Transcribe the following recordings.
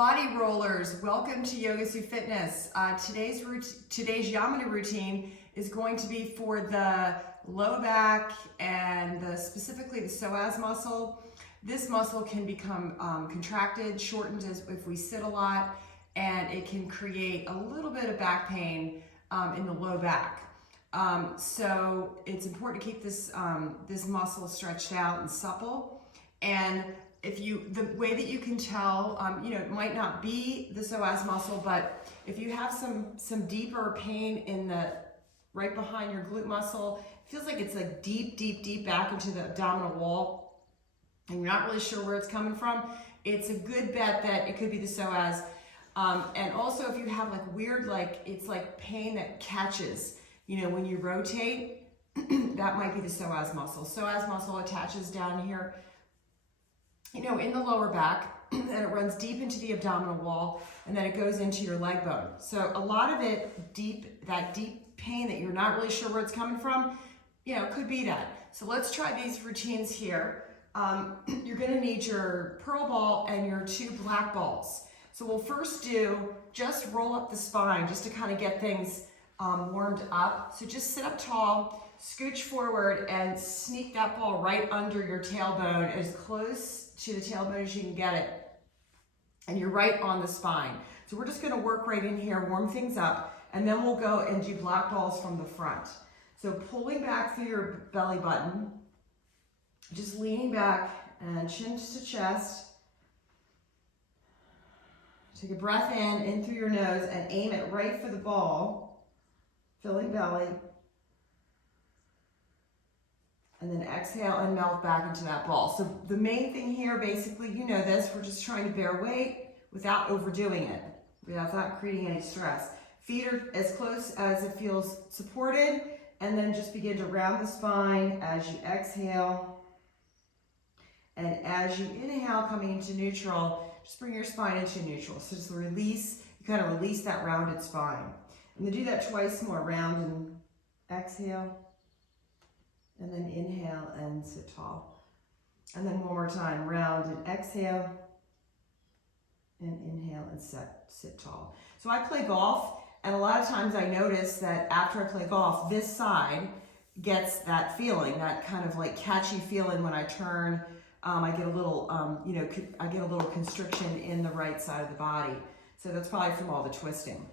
body rollers, welcome to Yogasu Fitness. Today's Yamuna routine is going to be for the low back and specifically the psoas muscle. This muscle can become contracted, shortened if we sit a lot, and it can create a little bit of back pain in the low back. So it's important to keep this muscle stretched out and supple. And the way that you can tell, it might not be the psoas muscle, but if you have some deeper pain in right behind your glute muscle, it feels like it's like deep back into the abdominal wall, and you're not really sure where it's coming from, it's a good bet that it could be the psoas. And also if you have like weird, it's like pain that catches, when you rotate, that might be the psoas muscle. Psoas muscle attaches down here, in the lower back, and it runs deep into the abdominal wall, and then it goes into your leg bone. So a lot of it, that deep pain that you're not really sure where it's coming from, could be that. So let's try these routines here. You're gonna need your pearl ball and your 2 black balls. So we'll first just roll up the spine just to kind of get things warmed up. So just sit up tall, scooch forward, and sneak that ball right under your tailbone, as close to the tailbone as you can get it. And you're right on the spine. So we're just gonna work right in here, warm things up, and then we'll go and do black balls from the front. So pulling back through your belly button, just leaning back and chin to chest. Take a breath in through your nose, and aim it right for the ball, filling belly. And then exhale and melt back into that ball. So the main thing here, basically, this, we're just trying to bear weight without overdoing it, without creating any stress. Feet are as close as it feels supported, and then just begin to round the spine as you exhale. And as you inhale, coming into neutral, just bring your spine into neutral. So just release, you kind of release that rounded spine. And then do that twice more, round and exhale. And then inhale and sit tall. And then one more time, round and exhale. And inhale and sit tall. So I play golf, and a lot of times I notice that after I play golf, this side gets that feeling, that kind of like catchy feeling when I turn. I get a little, I get a little constriction in the right side of the body. So that's probably from all the twisting.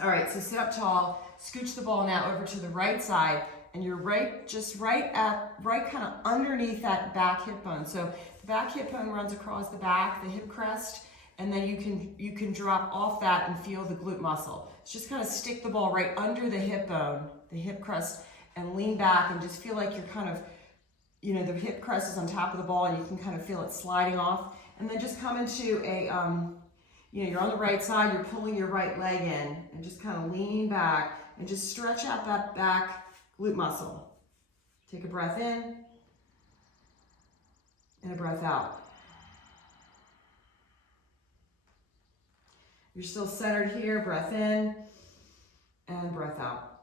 All right, so sit up tall, scooch the ball now over to the right side, and you're right kind of underneath that back hip bone. So the back hip bone runs across the back, the hip crest, and then you can drop off that and feel the glute muscle. So just kind of stick the ball right under the hip bone, the hip crest, and lean back and just feel like you're kind of, the hip crest is on top of the ball, and you can kind of feel it sliding off. And then just come into a, you're on the right side, you're pulling your right leg in, and just kind of lean back and just stretch out that back glute muscle. Take a breath in and a breath out. You're still centered here, breath in and breath out.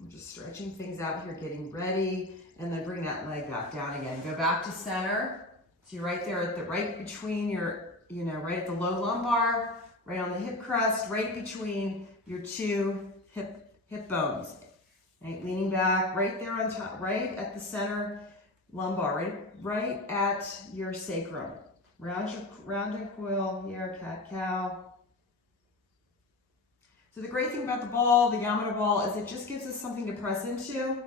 I'm just stretching things out here, getting ready, and then bring that leg back down again. Go back to center. So you're right there right between your, right at the low lumbar, right on the hip crest, right between your 2 hip bones. Right? Leaning back, right there on top, right at the center lumbar, right at your sacrum. Round and coil here, cat-cow. So the great thing about the ball, the Yamuna ball, is it just gives us something to press into.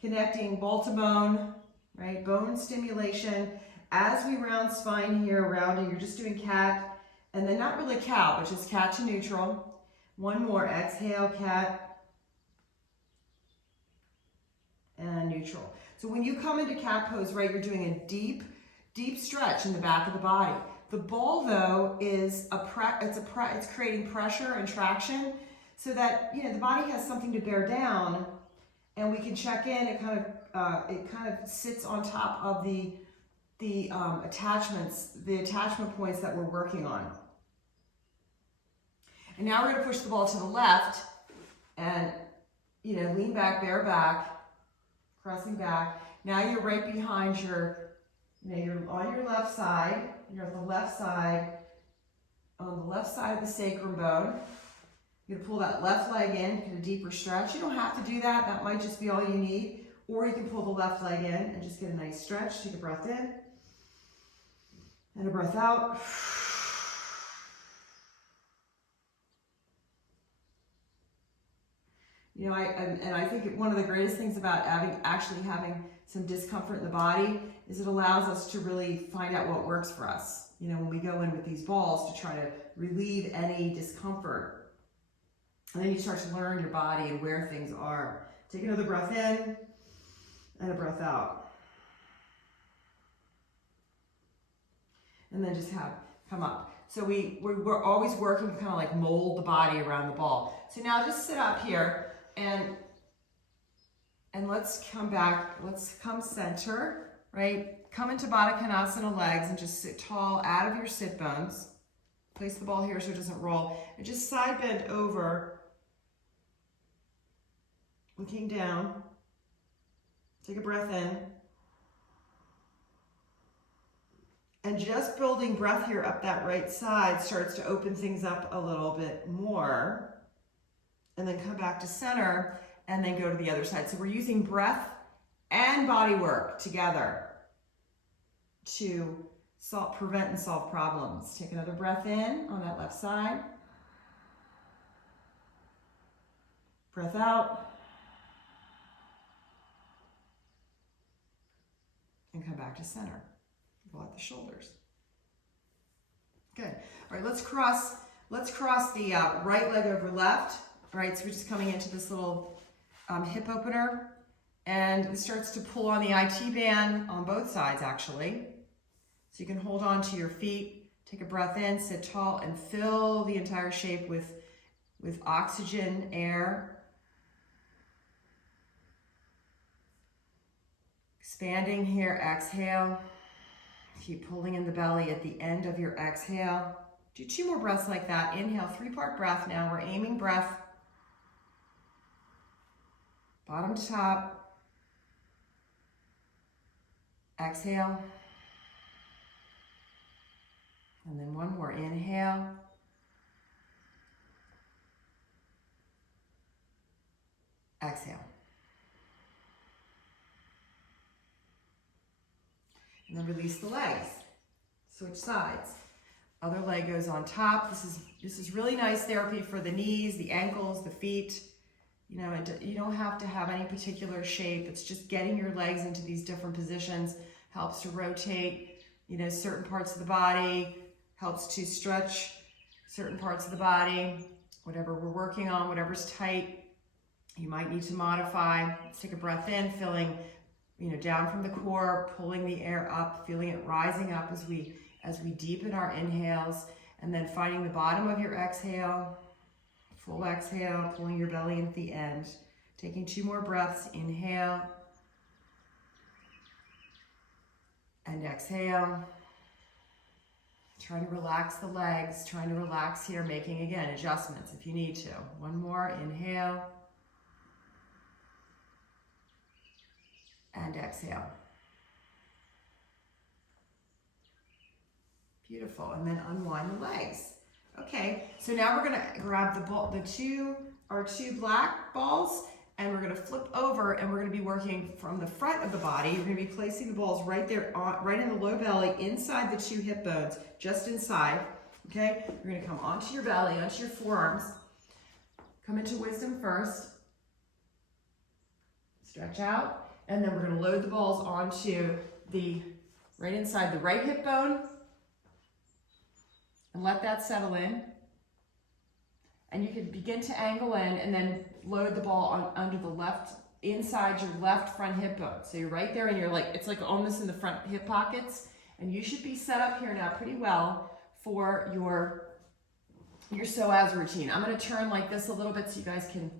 Connecting ball to bone, right? Bone stimulation. As we round spine here, rounding, you're just doing cat, and then not really cow, but just cat to neutral. One more, exhale, cat, and neutral. So when you come into cat pose, right, you're doing a deep stretch in the back of the body. The ball, though, is it's creating pressure and traction, so that the body has something to bear down, and we can check in. It kind of sits on top of the attachments, the attachment points that we're working on. And now we're going to push the ball to the left, and lean back, bare back, pressing back. Now you're right behind You know, you're on your left side, you're on the left side, on the left side of the sacrum bone. You're gonna pull that left leg in, get a deeper stretch. You don't have to do that, that might just be all you need. Or you can pull the left leg in and just get a nice stretch. Take a breath in and a breath out. You know, I think one of the greatest things about actually having some discomfort in the body is it allows us to really find out what works for us. You know, when we go in with these balls to try to relieve any discomfort. And then you start to learn your body and where things are. Take another breath in and a breath out. And then just come up. So we're always working to kind of like mold the body around the ball. So now just sit up here and let's come back. Let's come center, right? Come into Baddha Konasana legs and just sit tall out of your sit bones. Place the ball here so it doesn't roll. And just side bend over, looking down. Take a breath in. And just building breath here up that right side starts to open things up a little bit more. And then come back to center and then go to the other side. So we're using breath and body work together to prevent and solve problems. Take another breath in on that left side. Breath out. And come back to center. Pull out the shoulders. Good. All right, let's cross the right leg over left. All right, so we're just coming into this little hip opener, and it starts to pull on the IT band on both sides, actually. So you can hold on to your feet, take a breath in, sit tall, and fill the entire shape with oxygen, air. Expanding here, exhale. Keep pulling in the belly at the end of your exhale. Do 2 more breaths like that. Inhale, 3-part breath now. We're aiming breath. Bottom to top. Exhale. And then 1 more. Inhale. Exhale. And then release the legs. Switch sides. Other leg goes on top. This is really nice therapy for the knees, the ankles, the feet. You know, you don't have to have any particular shape. It's just getting your legs into these different positions helps to rotate, you know, certain parts of the body, helps to stretch certain parts of the body. Whatever we're working on, whatever's tight, you might need to modify. Let's take a breath in, filling, you know, down from the core, pulling the air up, feeling it rising up as we deepen our inhales, and then finding the bottom of your exhale, full exhale, pulling your belly in at the end. Taking 2 more breaths, inhale, and exhale. Trying to relax the legs, trying to relax here, making, again, adjustments if you need to. 1 more, inhale, and exhale. Beautiful, and then unwind the legs. Okay, so now we're gonna grab our 2 black balls, and we're gonna flip over, and we're gonna be working from the front of the body. You're gonna be placing the balls right there, right in the low belly, inside the 2 hip bones, just inside, okay? You're gonna come onto your belly, onto your forearms, come into wisdom first, stretch out, and then we're gonna load the balls onto right inside the right hip bone, and let that settle in. And you can begin to angle in and then load the ball under the left, inside your left front hip bone. So you're right there and you're like, it's like almost in the front hip pockets. And you should be set up here now pretty well for your Psoas routine. I'm gonna turn like this a little bit so you guys can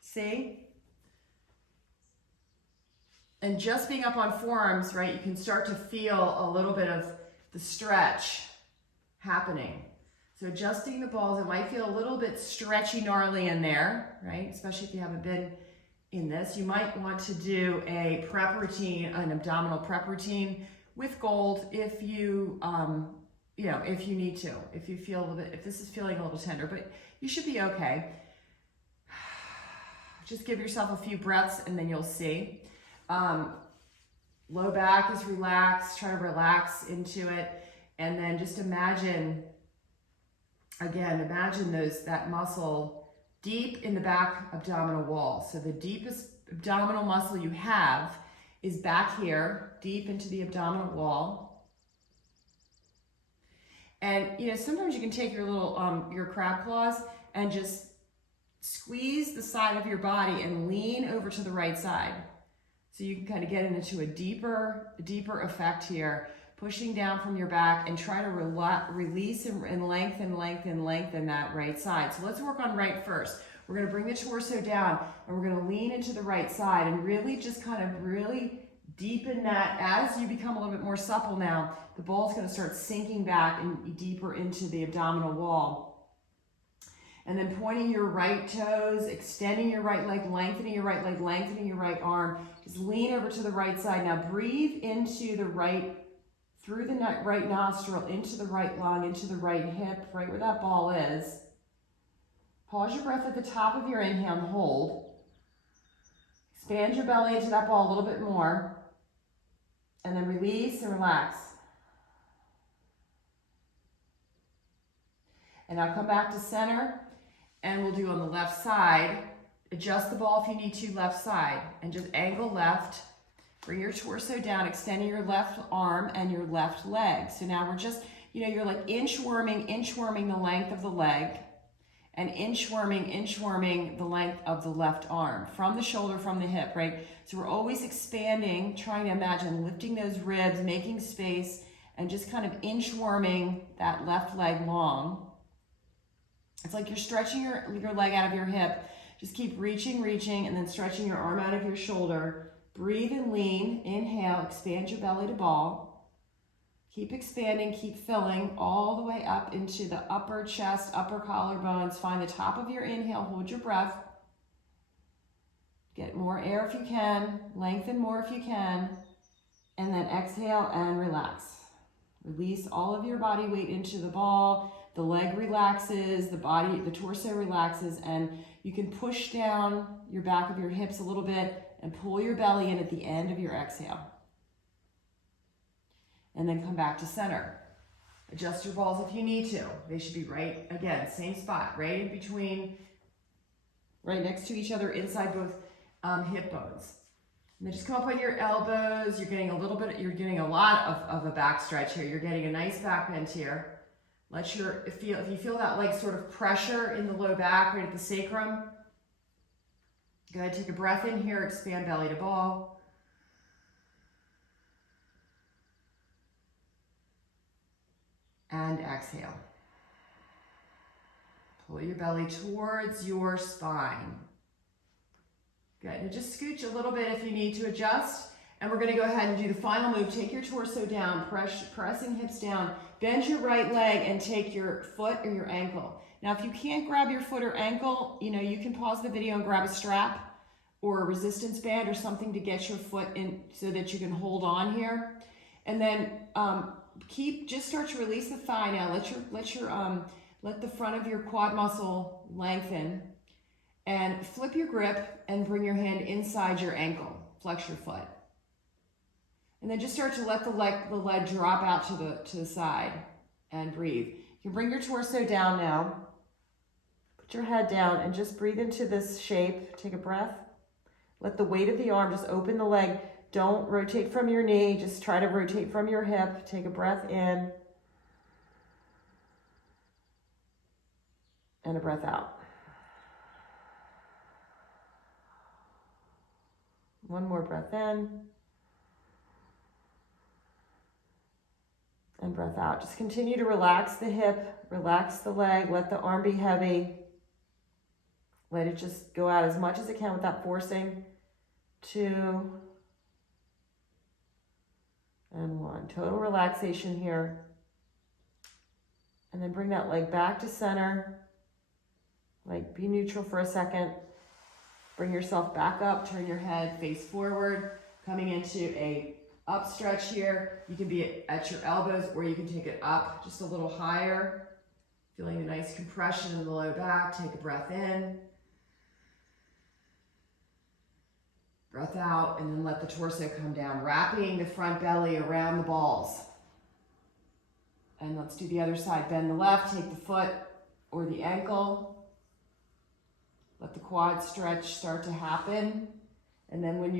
see. And just being up on forearms, right, you can start to feel a little bit of the stretch happening. So adjusting the balls, it might feel a little bit stretchy, gnarly in there, right? Especially if you haven't been in this. You might want to do a prep routine, an abdominal prep routine with gold if you, you know, if you need to, if you feel a little bit, if this is feeling a little tender, but you should be okay. Just give yourself a few breaths and then you'll see. Low back is relaxed, try to relax into it. And then just imagine, again, imagine that muscle deep in the back abdominal wall. So the deepest abdominal muscle you have is back here, deep into the abdominal wall. And, you know, sometimes you can take your little, your crab claws and just squeeze the side of your body and lean over to the right side. So you can kind of get into a deeper effect here, pushing down from your back and try to release and lengthen that right side. So let's work on right first. We're gonna bring the torso down and we're gonna lean into the right side and really just kind of really deepen that. As you become a little bit more supple now, the ball's gonna start sinking back and deeper into the abdominal wall. And then pointing your right toes, extending your right leg, lengthening your right leg, lengthening your right arm. Just lean over to the right side. Now breathe into the right, through the right nostril, into the right lung, into the right hip, right where that ball is. Pause your breath at the top of your inhale and hold. Expand your belly into that ball a little bit more. And then release and relax. And now come back to center. And we'll do on the left side, adjust the ball if you need to, left side, and just angle left, bring your torso down, extending your left arm and your left leg. So now we're just, you know, you're like inchworming the length of the leg, and inchworming the length of the left arm, from the shoulder, from the hip, right? So we're always expanding, trying to imagine lifting those ribs, making space, and just kind of inchworming that left leg long. It's like you're stretching your leg out of your hip. Just keep reaching, and then stretching your arm out of your shoulder. Breathe and lean. Inhale, expand your belly to ball. Keep expanding, keep filling all the way up into the upper chest, upper collarbones. Find the top of your inhale, hold your breath. Get more air if you can, lengthen more if you can, and then exhale and relax. Release all of your body weight into the ball. The leg relaxes, the torso relaxes, and you can push down your back of your hips a little bit and pull your belly in at the end of your exhale. And then come back to center. Adjust your balls if you need to. They should be right, again, same spot, right in between, right next to each other, inside both hip bones. And then just come up on your elbows. You're getting a lot of a back stretch here. You're getting a nice back bend here. If you feel that like sort of pressure in the low back, right at the sacrum, go ahead, take a breath in here, expand belly to ball. And exhale. Pull your belly towards your spine. Good, and just scooch a little bit if you need to adjust. And we're gonna go ahead and do the final move. Take your torso down, pressing hips down. Bend your right leg and take your foot or your ankle. Now, if you can't grab your foot or ankle, you know, you can pause the video and grab a strap or a resistance band or something to get your foot in so that you can hold on here. And then just start to release the thigh now. Let the front of your quad muscle lengthen, and flip your grip and bring your hand inside your ankle. Flex your foot. And then just start to let the leg drop out to the side and breathe. You can bring your torso down now. Put your head down and just breathe into this shape. Take a breath. Let the weight of the arm just open the leg. Don't rotate from your knee. Just try to rotate from your hip. Take a breath in. And a breath out. One more breath in. And breath out. Just continue to relax the hip, relax the leg, let the arm be heavy. Let it just go out as much as it can without forcing. 2 and 1. Total relaxation here. And then bring that leg back to center. Like, be neutral for a second. Bring yourself back up, turn your head, face forward, coming into a up stretch here. You can be at your elbows or you can take it up just a little higher. Feeling a nice compression in the low back. Take a breath in. Breath out, and then let the torso come down, wrapping the front belly around the balls. And let's do the other side. Bend the left, take the foot or the ankle. Let the quad stretch start to happen. And then when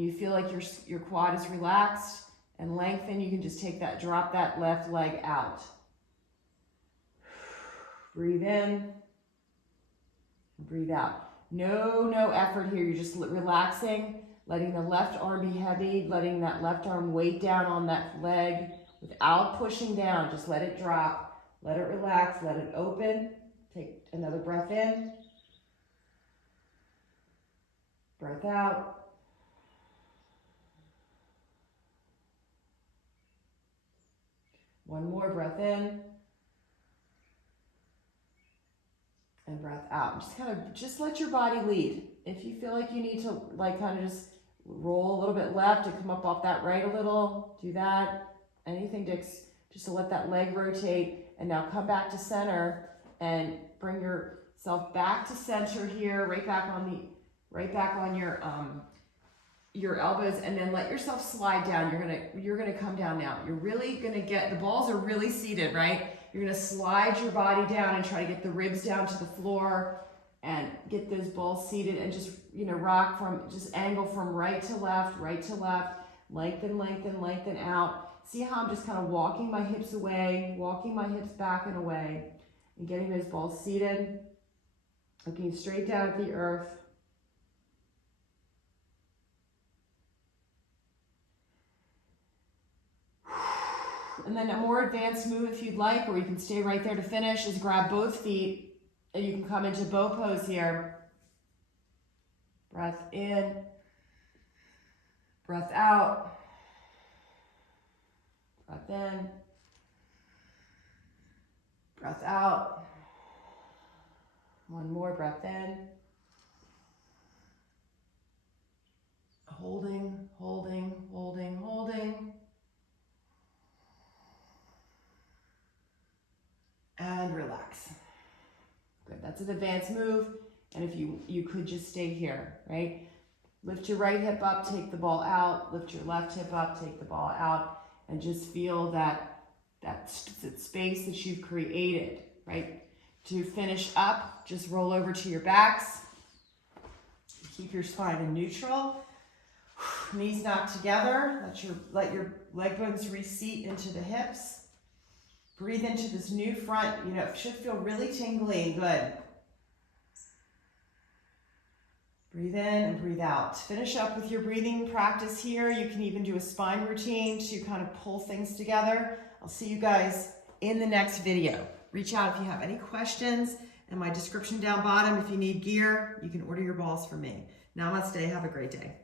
you feel like your quad is relaxed and lengthened, you can just drop that left leg out. Breathe in, and breathe out. No effort here. You're just relaxing, letting the left arm be heavy, letting that left arm weight down on that leg without pushing down. Just let it drop, let it relax, let it open. Take another breath in. Breath out. One more breath in. And breath out. Just let your body lead. If you feel like you need to kind of just roll a little bit left to come up off that right a little, do that. Anything just to let that leg rotate. And now come back to center and bring yourself back to center here, right back on your elbows, and then let yourself slide down. You're gonna come down now. You're really gonna get, the balls are really seated, right? You're gonna slide your body down and try to get the ribs down to the floor and get those balls seated, and just, rock just angle from right to left, lengthen, lengthen, lengthen out. See how I'm just kind of walking my hips away, walking my hips back and away, and getting those balls seated, looking straight down at the earth. And then a more advanced move, if you'd like, or you can stay right there to finish, is grab both feet and you can come into bow pose here. Breath in, breath out, breath in, breath out. One more breath in. Holding, holding, holding, holding. And relax. Good, that's an advanced move. And if you could just stay here, right? Lift your right hip up, take the ball out. Lift your left hip up, take the ball out. And just feel that space that you've created, right? To finish up, just roll over to your backs. Keep your spine in neutral. Knees knocked together. Let your leg bones reseat into the hips. Breathe into this new front. It should feel really tingly and good. Breathe in and breathe out. Finish up with your breathing practice here. You can even do a spine routine to kind of pull things together. I'll see you guys in the next video. Reach out if you have any questions. In my description down bottom, if you need gear, you can order your balls from me. Namaste. Have a great day.